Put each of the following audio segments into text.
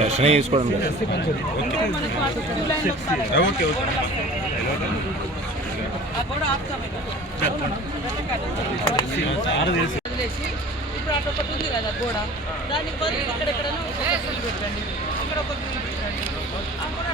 దర్శనం చేసుకోవడం ఇప్పుడు అటు ఒకటి ఉంది కదా గోడ దానికి బదులు ఇక్కడెక్కడైనా పెట్టండి అక్కడ ఒక పెట్టండి అక్కడ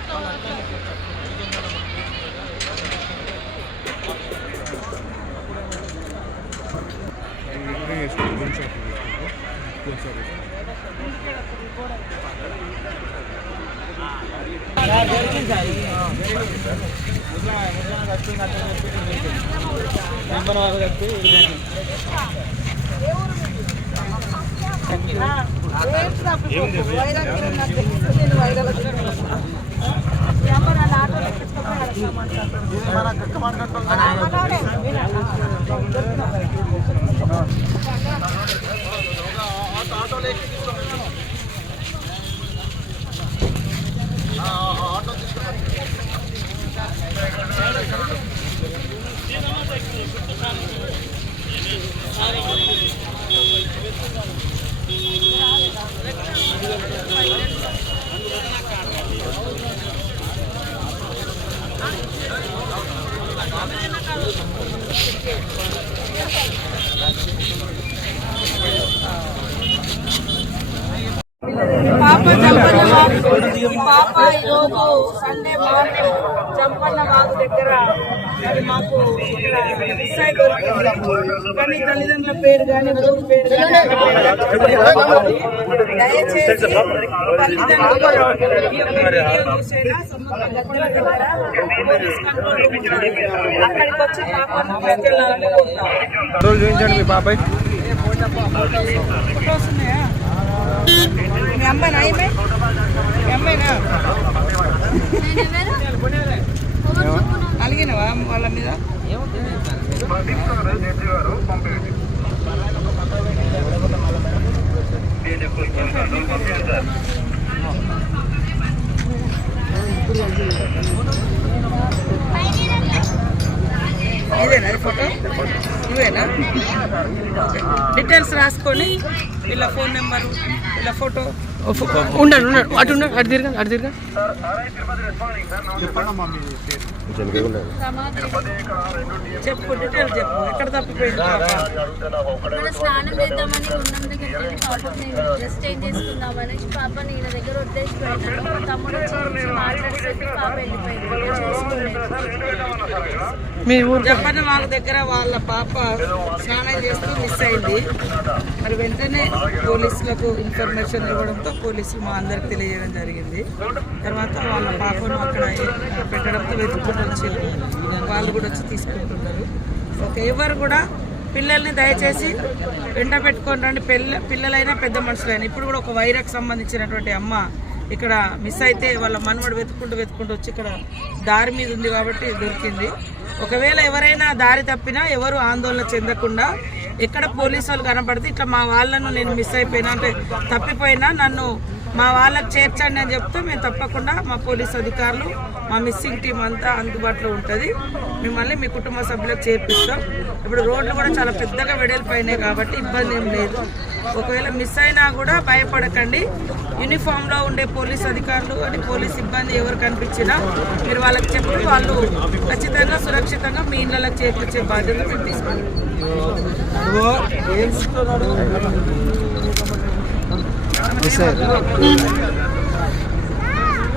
పాప ఈరోజు సండే మార్నింగ్ చంపన్న వాగు దగ్గర అది మాకు మిస్ అయి దొరికింది. కానీ తల్లిదండ్రుల పేరు కానీ రోజు పేరు కానీ దయచేసి తల్లిదండ్రులు చూసేనా పోలీస్ కంట్రోల్ అక్కడికి వచ్చి పాపను తీసుకెళ్ళాలని చూపించండి మీ పాప ఫొటోస్ ఉన్నాయా? మీ అమ్మాయినా మీ అమ్మాయినా అలిగినవా వాళ్ళ మీద? ఇదేనా ఫోటో? ఇవేనా? డీటెయిల్స్ రాసుకొని వీళ్ళ ఫోన్ నెంబరు వీళ్ళ ఫోటో ఉండండి అటు ఉండండి అటు తిరగా చెప్పు డీటెయిల్ చెప్పు. ఎక్కడ తప్పిపోయింది? స్నానం చేద్దామని ఉన్నం దగ్గరికి పాపని డ్రెస్ చేంజ్ చేసుకుందామని పాపని ఈయన దగ్గర వదిలేసిపోయినాడు. మా తమ్ముడు వచ్చి మాట్లాడేసరికి పాప వెళ్ళిపోయింది. మీ ఊరు చెప్పని వాళ్ళ దగ్గర వాళ్ళ పాప స్నానం చేస్తూ మిస్ అయింది. మరి వెంటనే పోలీసులకు ఇన్ఫర్మేషన్ ఇవ్వడంతో పోలీసులు మా అందరికి తెలియజేయడం జరిగింది. తర్వాత వాళ్ళ పాపను అక్కడ పెట్టడంతో వెతుక్కుంటూ వచ్చి వాళ్ళు కూడా వచ్చి తీసుకుంటున్నారు. ఓకే, ఎవరు కూడా పిల్లల్ని దయచేసి వెంట పెట్టుకొని రండి. పిల్లలైనా పెద్ద మనుషులైనా. ఇప్పుడు కూడా ఒక వైరాకు సంబంధించినటువంటి అమ్మ ఇక్కడ మిస్ అయితే వాళ్ళ మనవడు వెతుక్కుంటూ వచ్చి ఇక్కడ దారి మీద ఉంది కాబట్టి దొరికింది. ఒకవేళ ఎవరైనా దారి తప్పినా ఎవరు ఆందోళన చెందకుండా ఎక్కడ పోలీసు వాళ్ళు కనపడితే ఇట్లా మా వాళ్ళను నేను మిస్ అయిపోయినా అంటే తప్పిపోయినా నన్ను మా వాళ్ళకి చేర్చండి అని చెప్తే మేము తప్పకుండా మా పోలీసు అధికారులు మా మిస్సింగ్ టీం అంతా అందుబాటులో ఉంటుంది. మిమ్మల్ని మీ కుటుంబ సభ్యులకు చేర్పిస్తాం. ఇప్పుడు రోడ్లు కూడా చాలా పెద్దగా వెడల్పోయినాయి కాబట్టి ఇబ్బంది ఏం లేదు. ఒకవేళ మిస్ అయినా కూడా భయపడకండి. యూనిఫామ్లో ఉండే పోలీస్ అధికారులు అని పోలీస్ సిబ్బంది ఎవరు కనిపించినా మీరు వాళ్ళకి చెప్పి వాళ్ళు ఖచ్చితంగా సురక్షితంగా మీ ఇళ్ళకి చేర్పించే బాధ్యత మేము తీసుకుంటాం.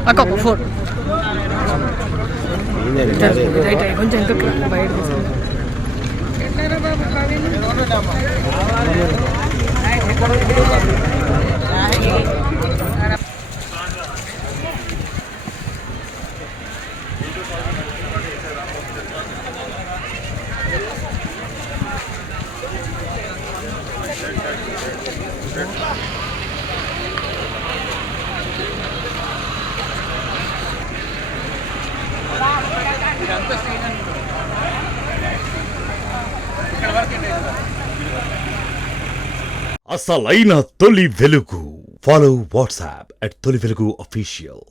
అక్క ఫోన్ కొంచెం బయట అసలైన తొలి వెలుగు. ఫాలో వాట్సాప్ @తొలి వెలుగు official.